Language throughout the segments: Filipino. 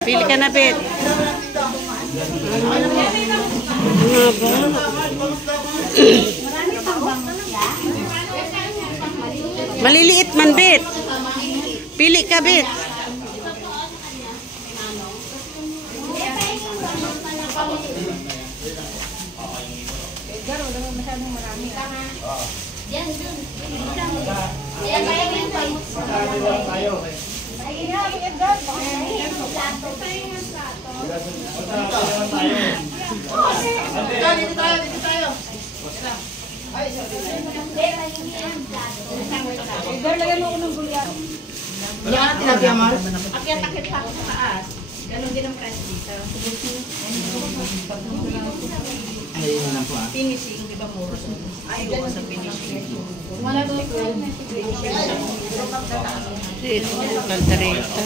Pili ka na, Bet. Maliliit man, Bet. Pili ka, Bet. Akyat-akyat pa ako sa taas. Ganon din ang press dito. Ayun lang po ah. Finishing, di ba mura? Ay, ganon sa finishing. Wala ko Kaldereta.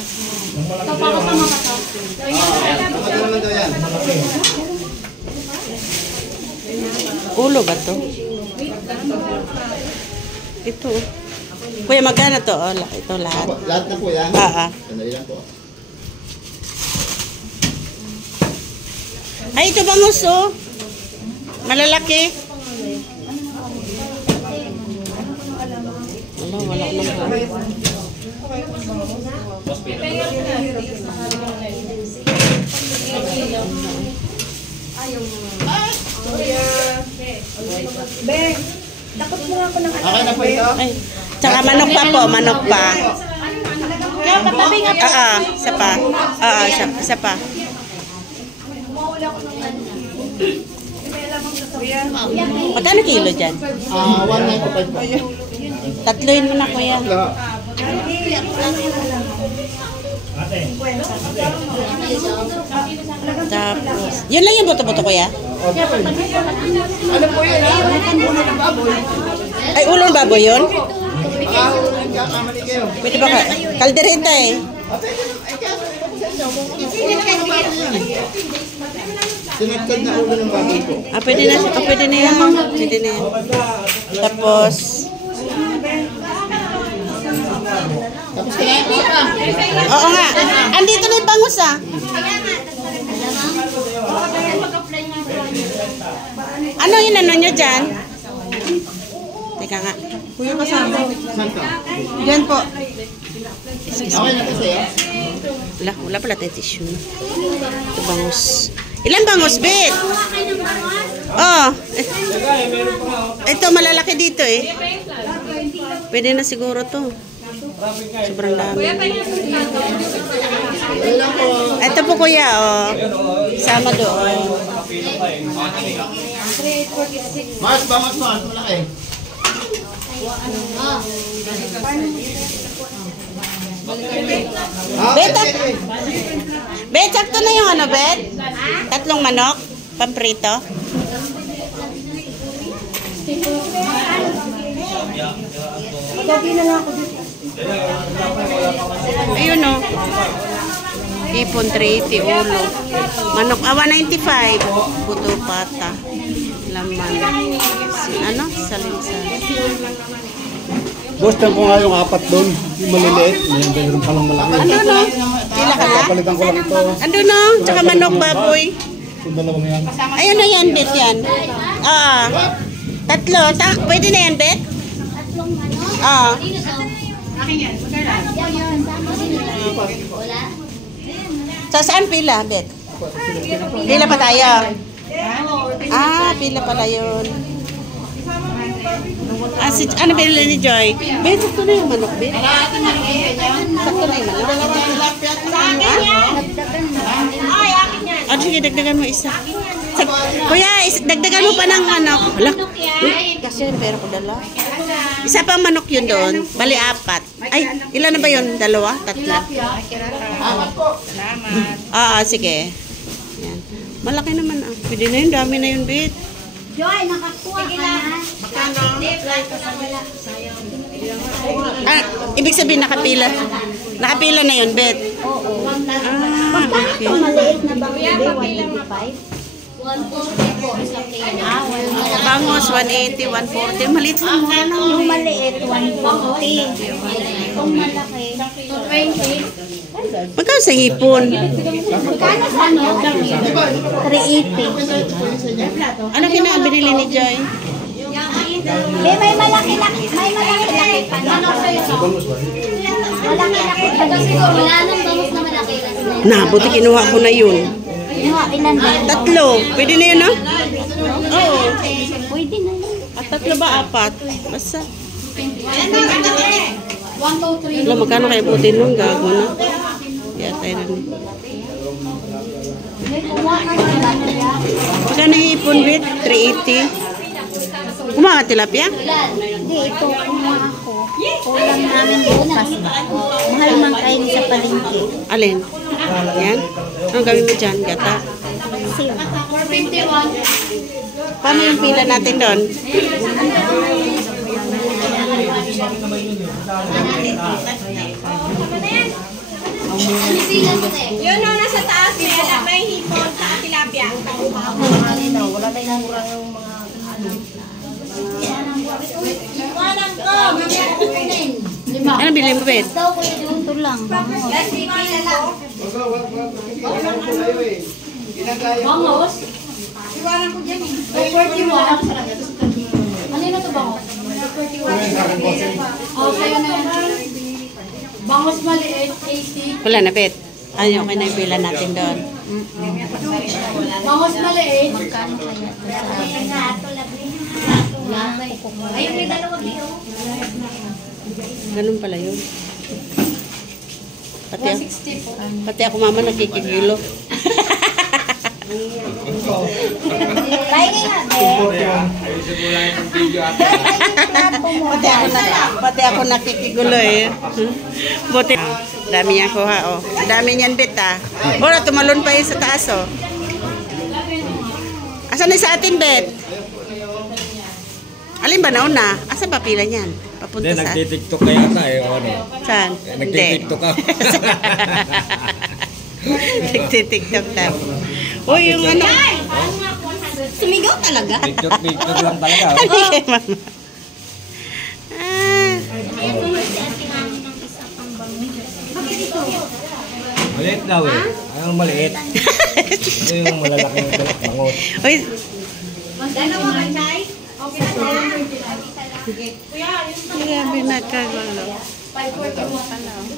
Ulo ba to? Ito. Kuya, magkano to? Oh, ito lahat. Lahat na po yan? Sandali lang po. Ay, ito bangus, oh. Malalaki. Wala naman. Dakot mo nga ako ng Okay na po ito? Ay, tsaka manok pa po, manok pa. Kaya katabi nga. Isa pa. Isa pa. Magkano kilo dyan? 195 po. Tatloin mo na, kuya. Tapos, yun lang yung buto-buto, kuya? Ano po yun ha? Ulo ng baboy. Ay, ulo ng baboy yun? Nagkakamali kayo. Pwede ba ka? Kaldereta eh. Sinagtad na ulo ng baboy po. Pwede na yan. Pwede na yan. Tapos, Tapos kinain po pa. oo nga. Andito na yung bangus ah. Ano yun ano nyo dyan? Teka nga. Kuya kasama. Saan ka? Dyan po. Okay na kasi ah. Wala pala tayong tissue. Ito bangus. Ilan bangus, Bet? Oh. Ito malalaki dito eh. Pwede na siguro to. Sobrang dami. Ito po kuya, oh. Sama doon. Mas ba? Mas malaki. Bet, sakto na yung ano, Bet? Tatlong manok, pamprito. Ayun o. Hipon 380 ulo. Manok, 195. Buto pata. Laman. Ano? Salinsan. Gusto ko nga yung apat doon, yung maliliit. Mayroon palang malaki. Ando no? Pila ka na? Papalitan ko lang ito. Ando no? Tsaka manok baboy. Yung dalawang yan. Ayun na yan, Bet yan. Tatlo. Pwede na yan, Bet? Saan pila, Bet? Pila pa tayo? Pila pala yun. Ano pila ni Joy? Bet, sakto na yung manok, Bet. Sakto na yung manok. Sige, dagdagan mo isa. Kuya, dagdagan mo pa ng manok. Hala. Kasi pero ko dala. Isa pang manok yun doon. Bali, 4. Ay, ilan na ba yun? 2? 3? 4 po. Salamat. Sige. Yan. Malaki naman ah. Pwede na yun. Dami na yun, Bet. Joy, nakakuha ka na. Magkano? Ibig sabihin nakapila. Nakapila na yun, Bet. Oo. Okay. Kung maliit na bang hindi, 185? 140 po sa kilo. Bangos, 180, 140. Maliit lang mura lang. Yung maliit, 140. Kung malaki, 220. Magkano sa hipon? Magkano sa ano? 380. Ano binili ni Joy? May malaki-laki. May malaki-laki pa. Malaki-laki pa. Wala nang bangus na malaki. Na, buti kinuha ko na yun. Ilan ba? 3. Pwede na yun, no? Oo. Pwede na yun. At 3 ba? 4? Basta. Alam, magkano kayo buti nun? Gago na. Yata yun. Magkano hipon, Bit? 380. Kumain ka tilapia? Hindi, ito kumuha ako. Kulang namin bukas. Mahal man kain sa palengke. Alin? Yan? Anong gawin mo dyan? Gata? Sale. Paano yung pila natin doon? Yun no, nasa taas may hipon sa tilapia. Wala na yung mura yung mga Ano bilhin mo, Bet? Ito lang. Bangos? Iwanan ko dyan eh. 41. Kanino to bangos? 41. Oh, sa'yo na yan. Bangos maliit, 80. Wala na, Bet. Ano yung okay na yung pila natin doon? Bangos maliit. Magkano kaya ito sa Ayun, may dalawa dito. Ganun pala yun. Pati, 160 po. pati ako mama nakikigilo. Pahingi nga, Pati ako nakikigulo eh. Buti. Dami niya kuha, oh. Dami niyan, Bet, ah. Bora, tumalon pa yun sa taas, oh. Asan na sa atin, Bet? Alin ba nauna? Asan ba pila niyan? Papunta Hindi, sa... nagtitiktok ka yata eh, o ano? Saan? Nagtitiktok ka. Nagtitiktok na. Uy, yung ano... Sumigaw talaga. Tiktok lang talaga. oh. Sabi kay mama. Ah, Maliit daw eh. Anong maliit? Ito yung malalaki ng bangot. uy, Dalawa ba, Chay? Okay na po. grabe na kagulo. 541.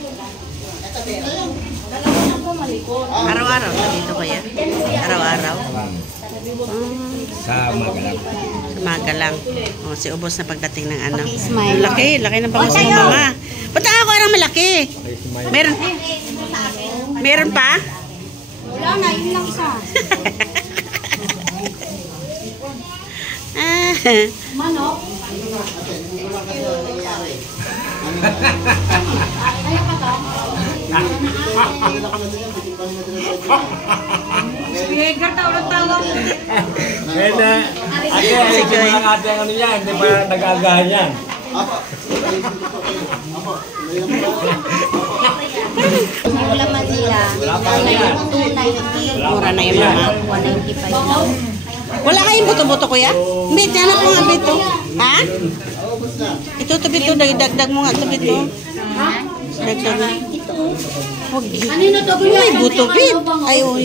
Araw-araw na dito kaya? Araw-araw? Sa Magalang. Umaga lang. O, si Ubos na pagdating ng ano. Smile. Laki, laki ng bangus mo, mama. Punta ako ng malaki. Meron. Meron pa? Wala na, yun lang isa. Ah, Manok? Speaker, tawag-tawag. Kaya na, ate, ayusin mo lang ate ang ano yan. Hindi pa nag-aagahan yan. Wala man sila. Wala pa yan. 290. mura na yung mga. 195 lang. Wala kayong buto-buto, kuya? Bit, yan ako nga, Bito. Ha? Ito, to, Bito. Dagdag mo nga, to, Bito. Dagdag mo. Huwag yan. Kanino to? May buto, Bit. Ay, uy.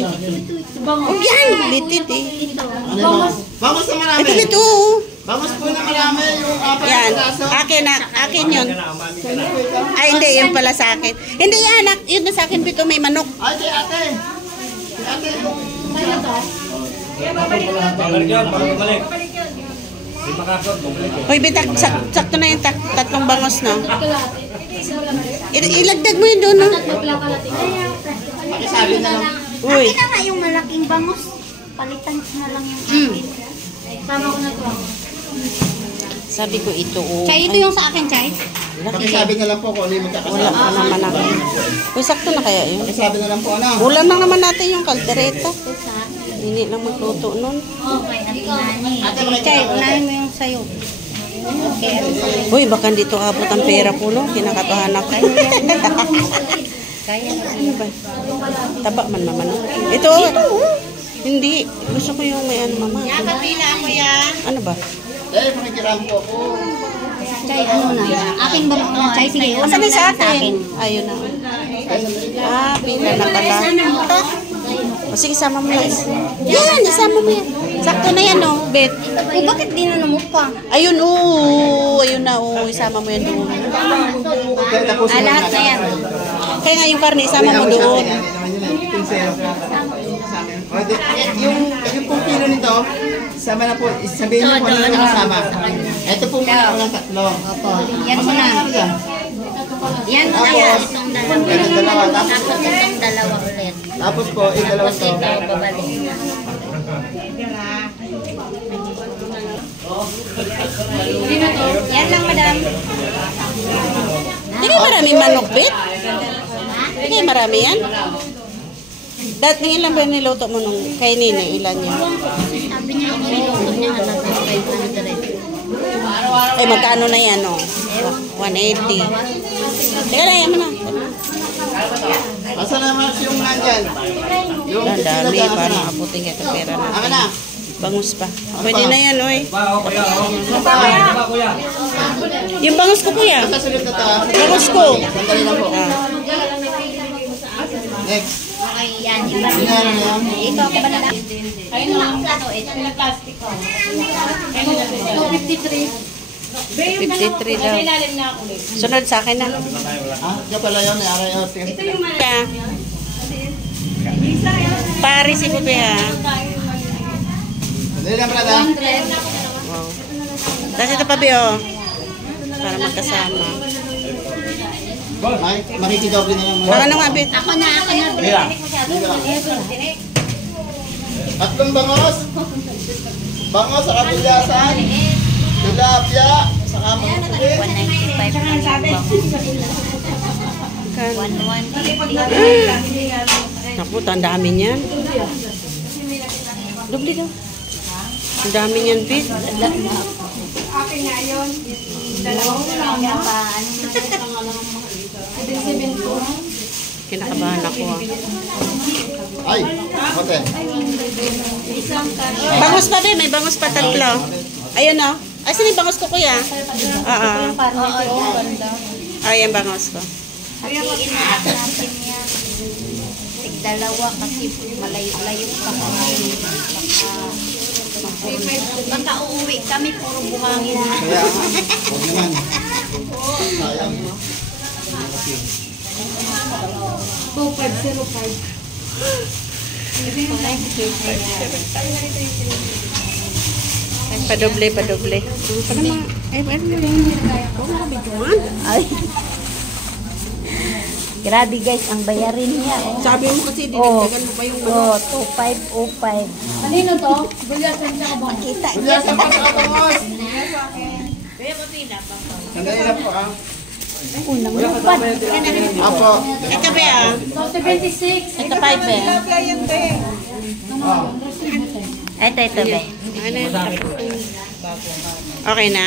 Bangos. Huwag yan. Bitit, eh. Bangos. Vamos na marami. Ito, Bito. oh. Vamos po na marami yung apat Yan. na kaso. Akin yun. Ay, hindi. Yun pala sa akin. Hindi yan. Yun na sa akin, Bito. May manok. Ay, si ate. Si ate yung... Kanino to? Balik yun, balik. Hindi makakot, bumalik yun. Hoy, Bit. Sakto na yung tatlong bangos, no? Ilagdag mo yun doon, no? Pakisabi na lang. Uy. Akin na nga yung malaking bangus. Palitan ko na lang yung akin. Sama ko na to. Sabi ko ito, oh. Chay, ito yung sa akin, Chay. Pakisabi na lang po kung ano yung Wala magkakasama. pa naman ako. Uy, sakto na kaya yun? Pakisabi na lang po ano. Ulam lang naman natin yung kaldereta. Hindi lang magluto nun. Okay, Ate, Chay, unahin mo yung sayo. Okay, ano pa yun? Uy, baka dito abot ang pera po, no? Kinakatahanap ko. Kaya na. Ano ba? Taba man naman, no? Ito, hindi. Gusto ko yung may ano, mama. Kapila mo yan. Ano ba? Eh, pakikiram po ako. Chay, ano na? Aking bangus na, Chay. Sige, Asan una yung sa sa akin. akin? Ayun na. Pila na pala. O sige, sama mo lang. Yan, isama mo yan. Sakto na yan, oh, Bet. O, bakit di na namukha? Ayun, oh. Ayun na, oh. Isama mo yan doon. Lahat na yan. Kaya nga yung karne, isama mo doon. Yung pong kilo nito, sama na po, sabihin mo po na nakasama. Ito po muna ang tatlo. Opo. Yan mo na. Yan mo na yan. Itong Itong dalawa. Tapos itong dalawa ulit. Tapos po, yung dalawa Tapos to. ikaw babalik. Yan lang, madam. Hindi kayo marami manok, Bet? Hindi kayo marami yan? Dati ilan ba niluto mo nung kay Nina? Ilan yan? Sabi niya, niluto niya alam ko 500. Ay, magkano na yan, oh? 180. Teka na, yan mo na. Asa naman yung nandyan? Yung Ang dami, pipila paano na. abutin ka ito pera na. Ama na. Bangus pa. Pwede na yan, oy. Kuya. Yung bangus ko, kuya. Asa sulit na to? Bangus ko. Sandali lang po. Next. Okay, yan. Iba Sino na yan? Ikaw ka ba na lang? Ayun lang. Plato, ito. 53 daw. Sunod sa akin na. Kaya pala yun, aray o. Kaya. Pare si Bube, ha. Sandali lang, brada. Wow. Tapos ito pa, Be, oh. Para magkasama. Makikidoble na lang. Baka na nga, Be. Ako na. Mira. Tatlong bangos. Bangos sa kabilyasan. Tilapia. Saka mga pulit. 195 na yung bangus nila. 180. Naku, ang dami niyan. Dubli daw. Ang dami niyan, Be. Kinakabahan ako, ah. Ay, okay. Bangus pa, Be. May bangus pa tatlo. Ayun, oh. Ay, saan yung bangus ko, kuya? Oo. Ay, yung bangus ko. Hatiin na natin yan. Tig-dalawa kasi malayo-layo pa kami. Baka uuwi kami, puro buhangin na. Kaya, huwag naman. Sayang. 2505. Padoble. Ay, ano yun? Ay. Grabe guys, ang bayarin niya. Oh. Sabi mo kasi, dinagdagan mo pa yung Oh, 2505. Kanino to? Bulyasan siya ba? Kita. Bulyasan pa sa bangos. Sandali lang po, ah. Unang lupad. Apo. Ito, Be, ah. 76. Ito, 5, Be. Ito, Be. Ano yun? Okay na.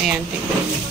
Ayan, tingnan.